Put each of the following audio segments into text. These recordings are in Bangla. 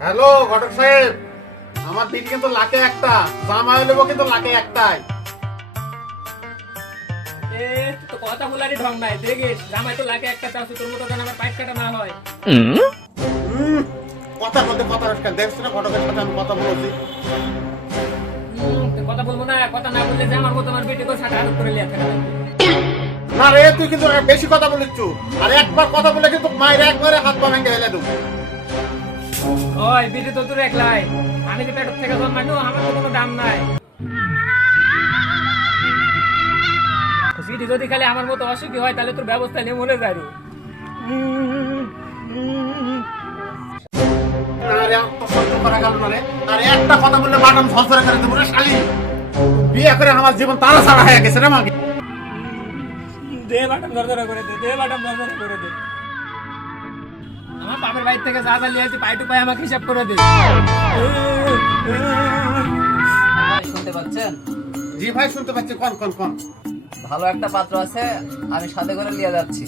হ্যালো ঘটক সাহেব, আমার বিল কিন্তু লাখে একটা, জামাই নেবো কিন্তু লাখে একটাই। তো কথা বলারই ঢং নাই, দেখিস জামাই তো লাগে একটা চাচ্ছি, তোর মতো যেন আমার পাইপ কাটা না হয়। কথা বলতে কথা রসকার দেখছো না, ঘটকের সাথে আমি কথা বলেছি। কথা বলবো না, কথা না বললে যে আমার মতো আমার বেটিকে সাটা হাত করে লিয়া থাকে। না রে, তুই কিন্তু বেশি কথা বলিস, আর একবার কথা বলে কিন্তু মায়ের একবারে হাত পা ভেঙে হেলে দেবো। ওই বেটি তো তোর একলাই, আমি যে পেটের থেকে জন্মানো, আমার তো কোনো দাম নাই। বেটি যদি খালি আমার মতো অসুখী হয় তাহলে তোর ব্যবস্থা নিয়ে মনে যায়। আরে তো সহ্য করা গেল না রে, আর একটা কথা বললে বাটাম ঝরঝরে করে দেবো রে শালি। বিয়ে করে আমার জীবন তারা ছাড়া হয়ে গেছে রে মাকে। দে বাটাম দরদরা করে দে, দে বাটাম দরদরা করে দে। আমার বাপের বাড়ি থেকে যা যা লিয়েছি পাই টু পাই আমাকে হিসাব করে দে। শুনতে পাচ্ছেন? জি ভাই শুনতে পাচ্ছি, কোন কোন কোন। ভালো একটা পাত্র আছে, আমি সাথে করে নিয়ে যাচ্ছি।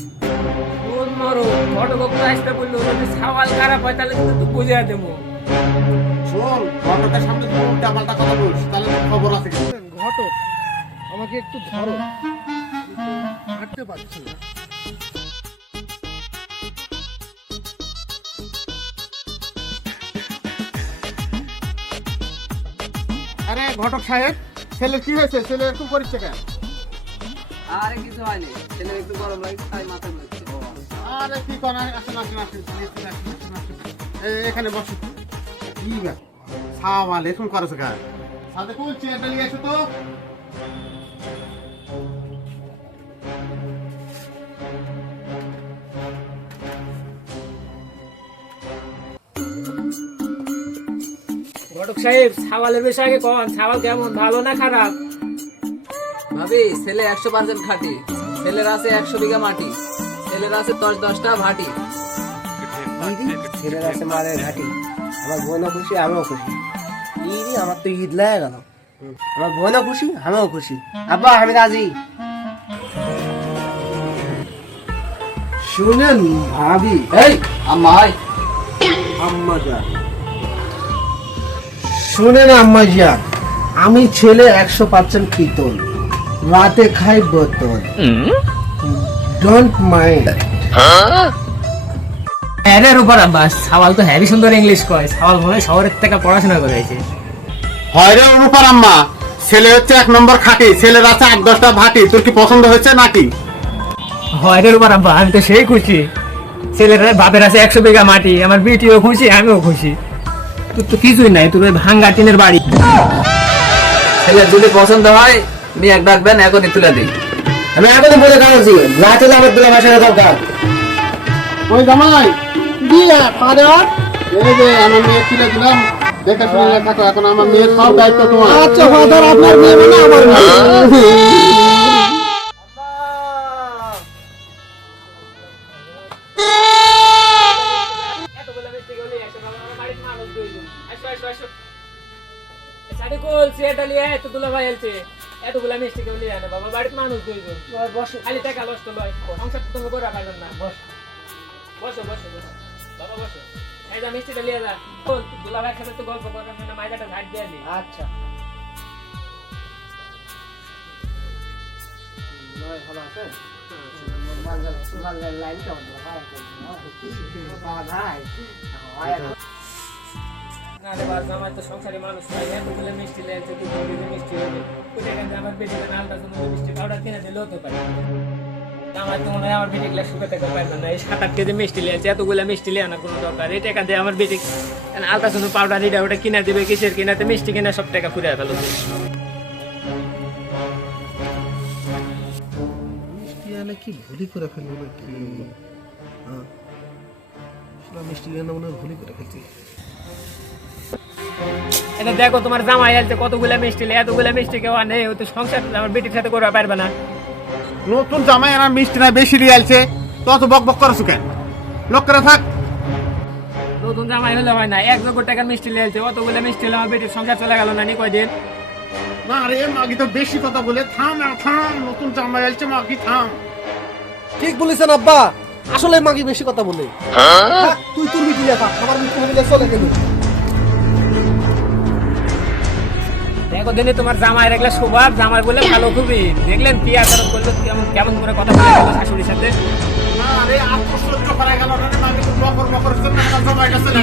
কোন মরো ফটোকপি আসতে বললো, যদি সওয়াল খারাপ হয় তাহলে কিন্তু তুই বুঝিয়ে দেবো। শোন, ঘটকের সামনে তুই উল্টা পাল্টা কথা বলিস, তাহলে তোর খবর আছে কিন্তু। ঘটক, আমাকে একটু ধরো, হাঁটতে পারছি না। আরে ঘটক সাহেব, ছেলের কি হয়েছে? ছেলে এরকম করছে কেন? আরে কিছু হয়নি, ছেলে একটু গরম লাগছে তাই মাথা ঘুরছে। আরে কি কোন, আসেন আসেন আসেন, এখানে বসো। কি ব্যাপার সাওয়াল এরকম করেছে কেন? সাথে কোন চেয়ারটা নিয়ে এসো তো। ঘটক সাহেব, সওয়ালের বিষয়ে আগে কোন, সওয়াল কেমন, ভালো না খারাপ? ভাবি, ছেলে 100% খাঁটি, ছেলের আছে 100 বিঘা মাটি, ছেলের আছে 10-10টা ভাটি। ছেলের আছে মারের ঘাটি, আমার বোনও খুশি, আমিও খুশি। ইরি আমার তো ঈদ লাগে গেল, আমার বোনও খুশি, আমিও খুশি। আব্বা আমি রাজি। শুনেন ভাবি, এই আম্মা, হাই। আম্মা যা শুনেন, আম্মা যা, আমি ছেলে 100% কীর্তন, রাতে খাই বোতল, ডোন্ট মাইন্ড। এর উপর আব্বাস, সওয়াল তো হেভি সুন্দর ইংলিশ কয়, সওয়াল মনে হয় শহরের থেকে পড়াশোনা করে আইছে। হয় রে অনুপার আম্মা, ছেলে হচ্ছে 1 নম্বর খাঁটি, ছেলের আছে 8-10টা ভাটি। তোর কি পছন্দ হয়েছে নাকি? হয়রের উপর আব্বা, আমি তো সেই খুশি। ছেলের বাপের আছে 100 বিঘা মাটি, আমার বিটিও খুশি, আমিও খুশি। তোর তো কিছুই নাই, তোর ওই ভাঙ্গা টিনের বাড়ি। ছেলের যদি পছন্দ হয় মেয়ে ডাকবেন, এখনই তুলে দিই। আমি এখনই বলে কাগজি না চলে আমার দুলা ভাষার দরকার। ওই জামাই দিয়ে ফাদার, এই যে আমার মেয়ে তুলে দিলাম, দেখে শুনে থাকো। এখন আমার মেয়ের সব দায়িত্ব তোমার। আচ্ছা ফাদার, আপনার মেয়ে মানে আমার মেয়ে। এতগুলা মিষ্টি কেউ লিয়ে আনে বাবা, বাড়িতে মানুষ দুইজন, খালি টাকা নষ্ট নয়, সংসার তো তুমি করে পারবেন না। বসো বসো বসো বাবা, বসো। এই যা মিষ্টিটা লিয়ে যা, দুলা ভাইয়ের সাথে তো গল্প করবেন না, মাইকাটা ঝাড় দিয়ে দি। আচ্ছা ভালো আছে। আরে বাস, জামাই তো সংসারী মানুষ নয়, এতগুলো মিষ্টি লেগেছে, 2 কেজি মিষ্টি হবে, ওইটা কিন্তু আমার বেটিকে নালটা শুনে মিষ্টি পাউডার কিনে দিলেও তো পারে। আমার তো মনে হয় আমার বেটিগুলো শুকে থাকতে পারবে না, এই 7-8 কেজি মিষ্টি লেগেছে, এতগুলো মিষ্টি লিয়ে আনার কোনো দরকার। এই টাকা দিয়ে আমার বেটি আলট্রাসাউন্ড পাউডার এটা ওটা কিনে দেবে, কিসের কিনাতে মিষ্টি কিনা সব টাকা ফুরিয়ে ফেলো। মিষ্টি আনে কি ভুলি করে ফেলবো নাকি? মিষ্টি আনে মনে হয় ভুলি করে ফেলছি। এটা দেখো তোমার জামাই আলছে কতগুলা মিষ্টি লে, এতগুলা মিষ্টি কেউ আনে, ও তো সংসার আমার বেটির সাথে করতে পারবে না। নতুন জামাই আমার মিষ্টি না বেশি দিয়ে আলছে, তো অত বক বক করছো কেন? লোক করে থাক। নতুন জামাই হলে হয় না, 1 লক্ষ টাকার মিষ্টি লে আলছে, অতগুলা মিষ্টি হলে আমার বেটির সংসার চলে গেল না নি কয়দিন। না রে মাগি, তো বেশি কথা বলে থাম না, থাম। নতুন জামাই আলছে মাগি, থাম। ঠিক বলেছেন আব্বা, আসলে মাগি বেশি কথা বলে। তুই তোর মিটিয়ে থাক, আমার মিটিয়ে চলে গেল। দেখো দিনে তোমার জামাইয়ের একটা স্বভাব, জামাই বলে ভালো খুবই, দেখলেন কি আচরণ করলো, কেমন কেমন করে কথা বলে গেল শাশুড়ির সাথে। আরে আত্মসহ্য করা গেল না রে, আমি তো বকর বকর জন্য আমার জমাই গেছে না।